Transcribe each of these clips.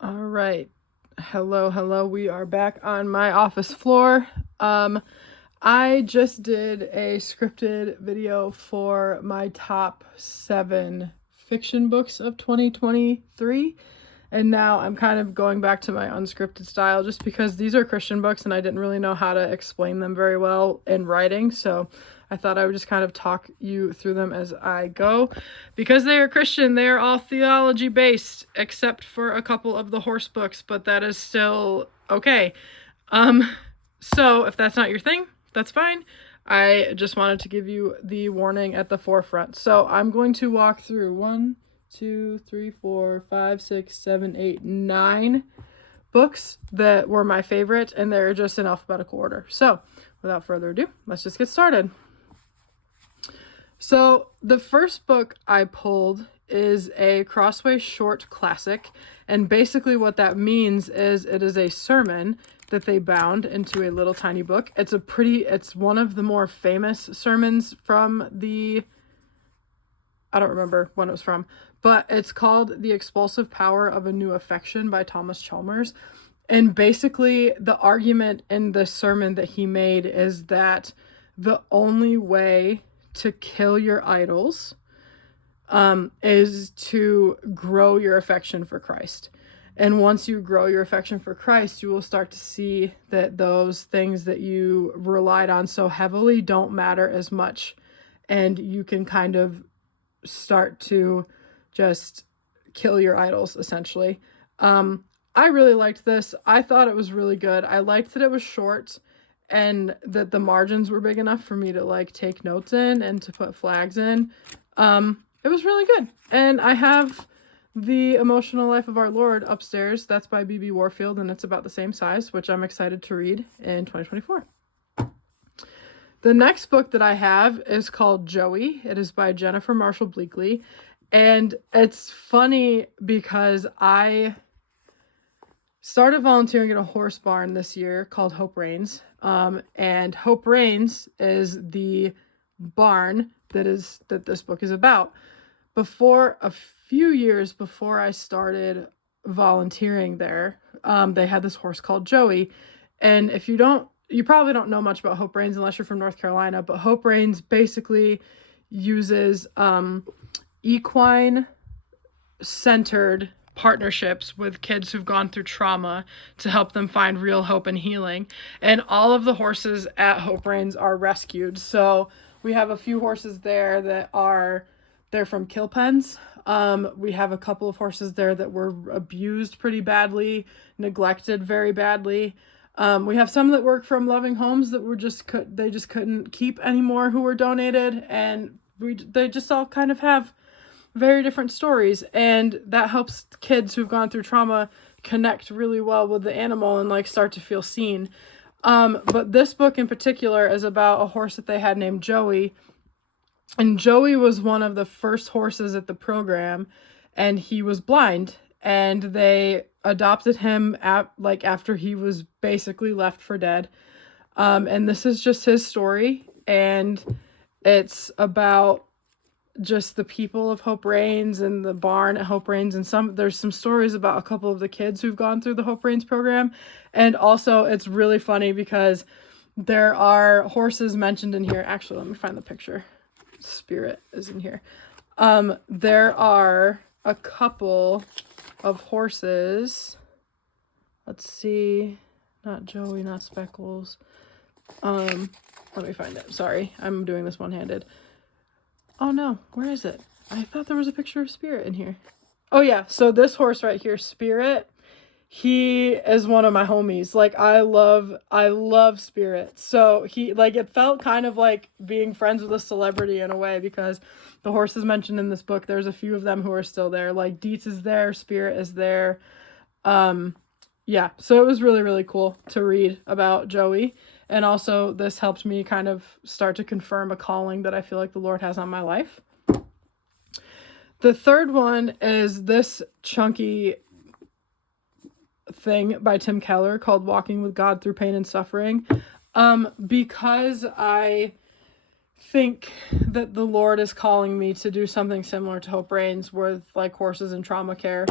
All right. Hello. We are back on my office floor. I just did a scripted video for my top 7 fiction books of 2023. And now I'm kind of going back to my unscripted style just because these are Christian books and I didn't really know how to explain them very well in writing. So I thought I would just kind of talk you through them as I go. Because they are Christian, they are all theology based, except for a couple of the horse books, but that is still okay. So if that's not your thing, that's fine. I just wanted to give you the warning at the forefront. So I'm going to walk through 1, 2, 3, 4, 5, 6, 7, 8, 9 books that were my favorite, and they're just in alphabetical order. So without further ado, let's just get started. So the first book I pulled is a Crossway short classic, and basically what that means is it is a sermon that they bound into a little tiny book. It's one of the more famous sermons from I don't remember when it was from, but it's called The Expulsive Power of a New Affection by Thomas Chalmers. And basically the argument in this sermon that he made is that the only way to kill your idols is to grow your affection for Christ. And once you grow your affection for Christ, you will start to see that those things that you relied on so heavily don't matter as much. And you can kind of start to just kill your idols, essentially. I really liked this. I thought it was really good. I liked that it was short and that the margins were big enough for me to like take notes in and to put flags in. It was really good. And I have The Emotional Life of Our Lord upstairs. That's by B.B. Warfield, and it's about the same size, which I'm excited to read in 2024. The next book that I have is called Joey. It is by Jennifer Marshall Bleakley. And it's funny because I started volunteering at a horse barn this year called Hope Reigns. And Hope Reigns is the barn that this book is about. A few years before I started volunteering there, they had this horse called Joey. And if you probably don't know much about Hope Reigns unless you're from North Carolina, but Hope Reigns basically uses equine centered partnerships with kids who've gone through trauma to help them find real hope and healing. And all of the horses at Hope Reigns are rescued. So we have a few horses there they're from kill pens. We have a couple of horses there that were abused pretty badly, neglected very badly. We have some that work from loving homes that they just couldn't keep anymore, who were donated, and they just all kind of have very different stories, and that helps kids who've gone through trauma connect really well with the animal and like start to feel seen. But this book in particular is about a horse that they had named Joey. And Joey was one of the first horses at the program, and he was blind, and they adopted him after he was basically left for dead. And this is just his story, and it's about just the people of Hope Reigns and the barn at Hope Reigns, and there's some stories about a couple of the kids who've gone through the Hope Reigns program. And also it's really funny because there are horses mentioned in here. Actually, let me find the picture. Spirit is in here. There are a couple of horses. Let's see. Not Joey, not Speckles. Let me find it. Sorry, I'm doing this one-handed. Oh no, where is it? I thought there was a picture of Spirit in here. Oh yeah, so this horse right here, Spirit, he is one of my homies. Like I love Spirit. So it felt kind of like being friends with a celebrity in a way, because the horses mentioned in this book, there's a few of them who are still there. Like Dietz is there, Spirit is there. Yeah, so it was really, really cool to read about Joey. And also this helped me kind of start to confirm a calling that I feel like the Lord has on my life. The third one is this chunky thing by Tim Keller called Walking with God Through Pain and Suffering. Because I think that the Lord is calling me to do something similar to Hope Reigns with like horses and trauma care.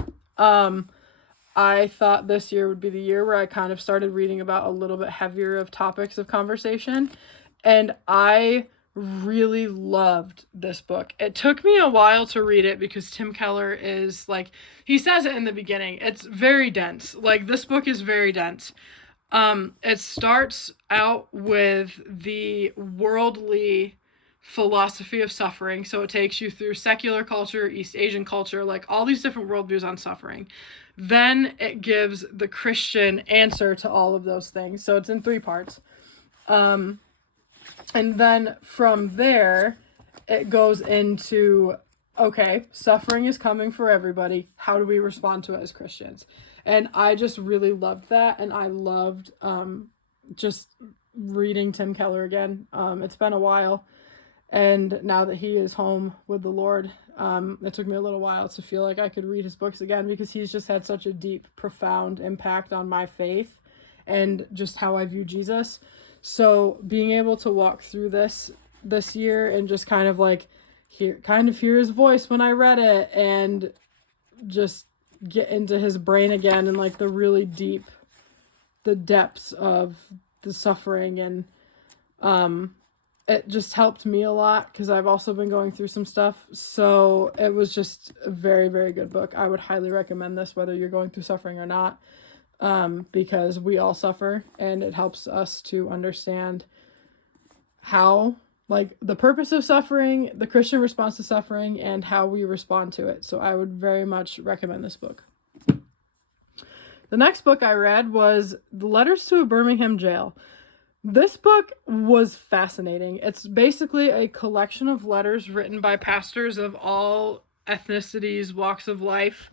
I thought this year would be the year where I kind of started reading about a little bit heavier of topics of conversation. And I really loved this book. It took me a while to read it because Tim Keller is like, he says it in the beginning, it's very dense. Like, this book is very dense. It starts out with the worldly philosophy of suffering. So it takes you through secular culture, East Asian culture, like all these different worldviews on suffering. Then it gives the Christian answer to all of those things. So it's in 3 parts. And then from there, it goes into, okay, suffering is coming for everybody. How do we respond to it as Christians? And I just really loved that. And I loved just reading Tim Keller again. It's been a while. And now that he is home with the Lord, it took me a little while to feel like I could read his books again, because he's just had such a deep, profound impact on my faith and just how I view Jesus. So being able to walk through this year and just kind of like hear his voice when I read it, and just get into his brain again, and like the depths of the suffering, and it just helped me a lot because I've also been going through some stuff. So it was just a very, very good book. I would highly recommend this, whether you're going through suffering or not, because we all suffer, and it helps us to understand how, like, the purpose of suffering, the Christian response to suffering, and how we respond to it. So I would very much recommend this book. The next book I read was The Letters to a Birmingham Jail. This book was fascinating. It's basically a collection of letters written by pastors of all ethnicities, walks of life.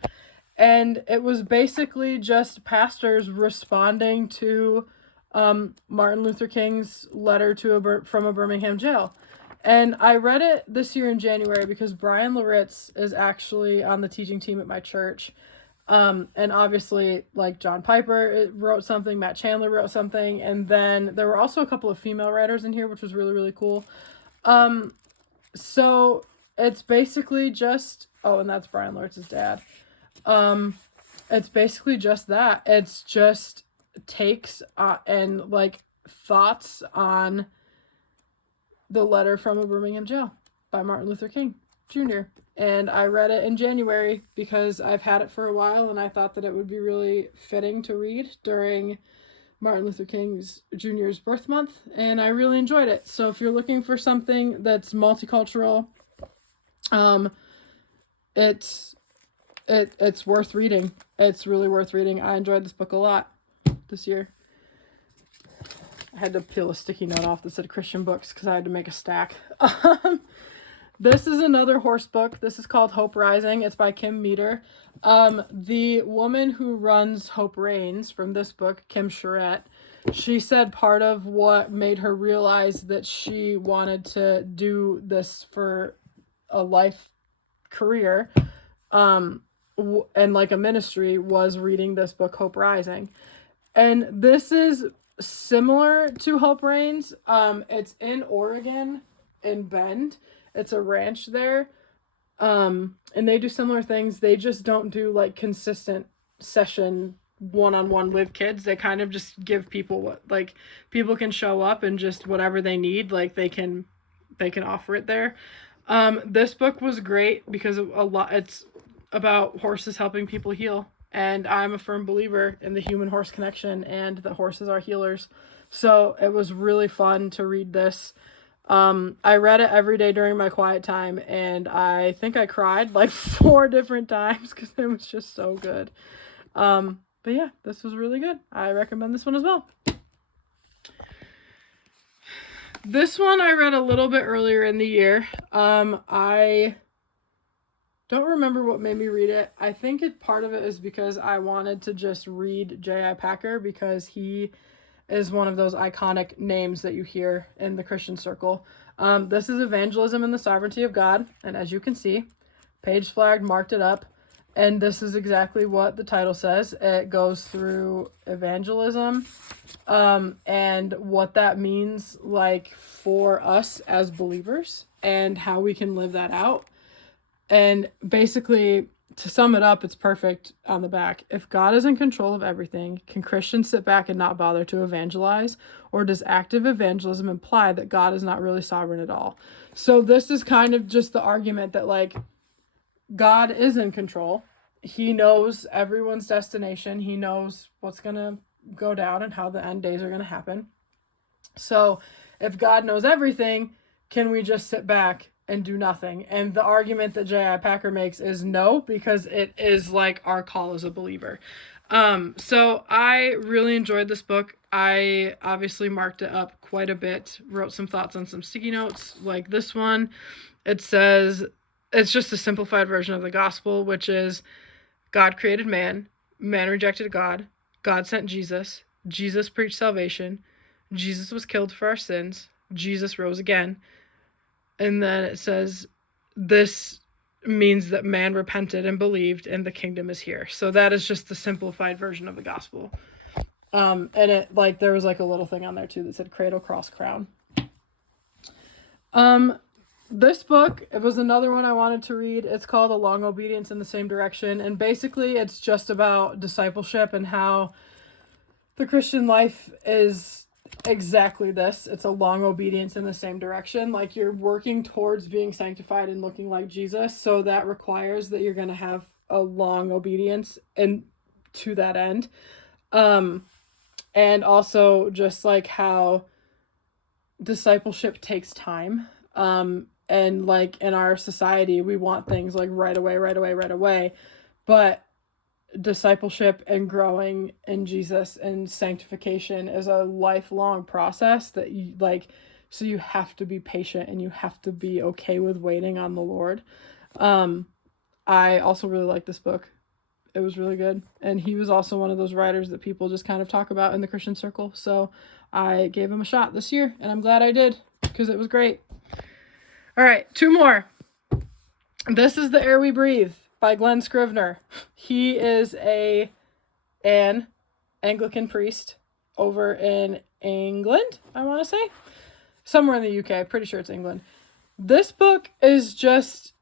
And it was basically just pastors responding to Martin Luther King's letter from a Birmingham jail. And I read it this year in January because Brian Laritz is actually on the teaching team at my church. And obviously, like, John Piper wrote something, Matt Chandler wrote something, and then there were also a couple of female writers in here, which was really, really cool. So it's basically just, and that's Brian Laritz's dad. It's basically just that. It's just takes and like thoughts on the letter from a Birmingham jail by Martin Luther King Jr. And I read it in January because I've had it for a while, and I thought that it would be really fitting to read during Martin Luther King Jr.'s birth month, and I really enjoyed it. So if you're looking for something that's multicultural, it's worth reading. It's really worth reading. I enjoyed this book a lot this year. I had to peel a sticky note off that said Christian books because I had to make a stack. This is another horse book. This is called Hope Rising. It's by Kim Meter. The woman who runs Hope Reigns from this book, Kim Charette, she said part of what made her realize that she wanted to do this for a life career, and like a ministry, was reading this book, Hope Rising. And this is similar to Hope Reigns. It's in Oregon, in Bend. It's a ranch there. And they do similar things. They just don't do like consistent session one-on-one with kids. They kind of just give people what, like, people can show up and just whatever they need, like they can offer it there. This book was great because it's about horses helping people heal. And I'm a firm believer in the human-horse connection, and that horses are healers. So it was really fun to read this. I read it every day during my quiet time, and I think I cried like 4 different times because it was just so good. But yeah, this was really good. I recommend this one as well. This one I read a little bit earlier in the year. I don't remember what made me read it. I think part of it is because I wanted to just read J.I. Packer, because he is one of those iconic names that you hear in the Christian circle. This is Evangelism and the Sovereignty of God, and as you can see, page flagged, marked it up, and this is exactly what the title says. It goes through evangelism, and what that means, like, for us as believers, and how we can live that out. And basically, to sum it up, it's perfect on the back. If God is in control of everything, can Christians sit back and not bother to evangelize? Or does active evangelism imply that God is not really sovereign at all? So this is kind of just the argument that, like, God is in control. He knows everyone's destination. He knows what's going to go down and how the end days are going to happen. So if God knows everything, can we just sit back and do nothing? And the argument that J.I. Packer makes is no, because it is like our call as a believer. So I really enjoyed this book. I obviously marked it up quite a bit, wrote some thoughts on some sticky notes like this one. It says, it's just a simplified version of the gospel, which is God created man, man rejected God, God sent Jesus, Jesus preached salvation, Jesus was killed for our sins, Jesus rose again. And then it says, this means that man repented and believed and the kingdom is here. So that is just the simplified version of the gospel. And it, like, there was like a little thing on there too that said cradle, cross, crown. This book, it was another one I wanted to read. It's called A Long Obedience in the Same Direction. And basically it's just about discipleship and how the Christian life is exactly this. It's a long obedience in the same direction. Like, you're working towards being sanctified and looking like Jesus. So that requires that you're going to have a long obedience and to that end. And also just like how discipleship takes time. And like in our society, we want things like right away. But discipleship and growing in Jesus and sanctification is a lifelong process that you like, so you have to be patient and you have to be okay with waiting on the Lord. I also really like this book. It was really good. And he was also one of those writers that people just kind of talk about in the Christian circle. So I gave him a shot this year and I'm glad I did because it was great. All right, 2 more. This is The Air We Breathe by Glenn Scrivener. He is an Anglican priest over in England, I want to say. Somewhere in the UK, pretty sure it's England. This book is just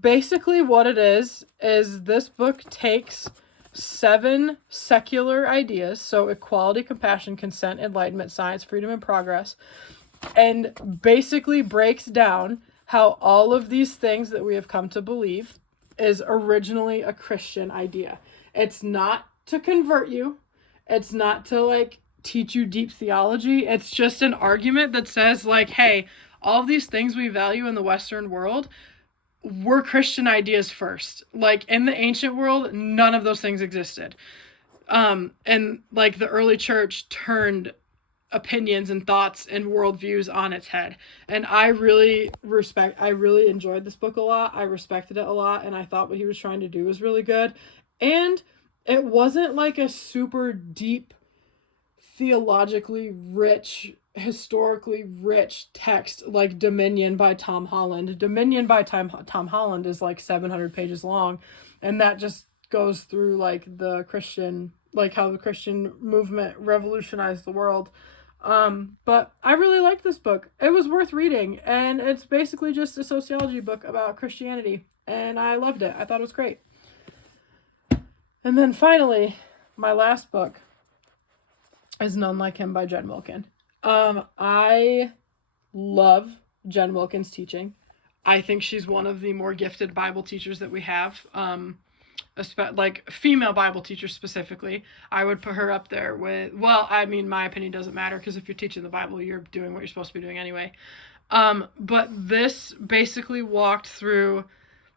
basically what it is this book takes 7 secular ideas, so equality, compassion, consent, enlightenment, science, freedom, and progress, and basically breaks down how all of these things that we have come to believe is originally a Christian idea. It's not to convert you. It's not to like teach you deep theology. It's just an argument that says like, hey, all of these things we value in the Western world were Christian ideas first. Like in the ancient world, none of those things existed. And like the early church turned opinions and thoughts and worldviews on its head. And I really enjoyed this book a lot. I respected it a lot. And I thought what he was trying to do was really good. And it wasn't like a super deep, theologically rich, historically rich text like Dominion by Tom Holland. Dominion by Tom Holland is like 700 pages long. And that just goes through like the Christian, like how the Christian movement revolutionized the world. But I really liked this book. It was worth reading, and it's basically just a sociology book about Christianity, and I loved it. I thought it was great. And then finally, my last book is None Like Him by Jen Wilkin. I love Jen Wilkin's teaching. I think she's one of the more gifted Bible teachers that we have. Like female Bible teachers specifically, I would put her up there with, well, I mean, my opinion doesn't matter because if you're teaching the Bible, you're doing what you're supposed to be doing anyway. But this basically walked through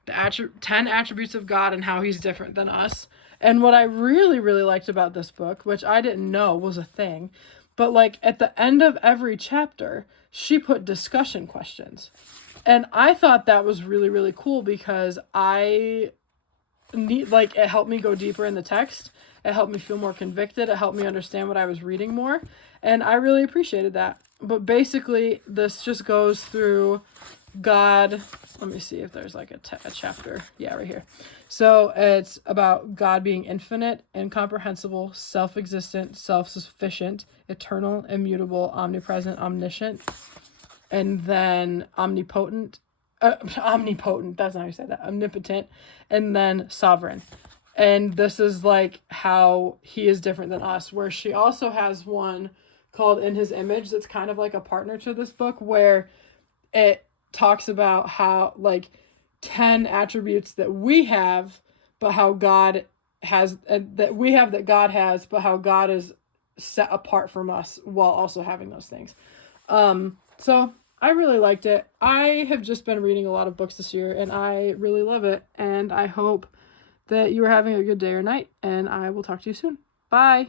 the 10 attributes of God and how he's different than us. And what I really, really liked about this book, which I didn't know was a thing, but like at the end of every chapter, she put discussion questions. And I thought that was really, really cool because it helped me go deeper in the text. It helped me feel more convicted. It helped me understand what I was reading more. And I really appreciated that. But basically, this just goes through God. Let me see if there's like a chapter. Yeah, right here. So it's about God being infinite, incomprehensible, self-existent, self-sufficient, eternal, immutable, omnipresent, omniscient, and then omnipotent, omnipotent, that's not how you say that, omnipotent, and then sovereign. And this is like how he is different than us, where she also has one called In His Image that's kind of like a partner to this book, where it talks about how like 10 attributes that we have, but how God has, that we have that God has, but how God is set apart from us while also having those things. So I really liked it. I have just been reading a lot of books this year and I really love it. And I hope that you are having a good day or night, and I will talk to you soon. Bye.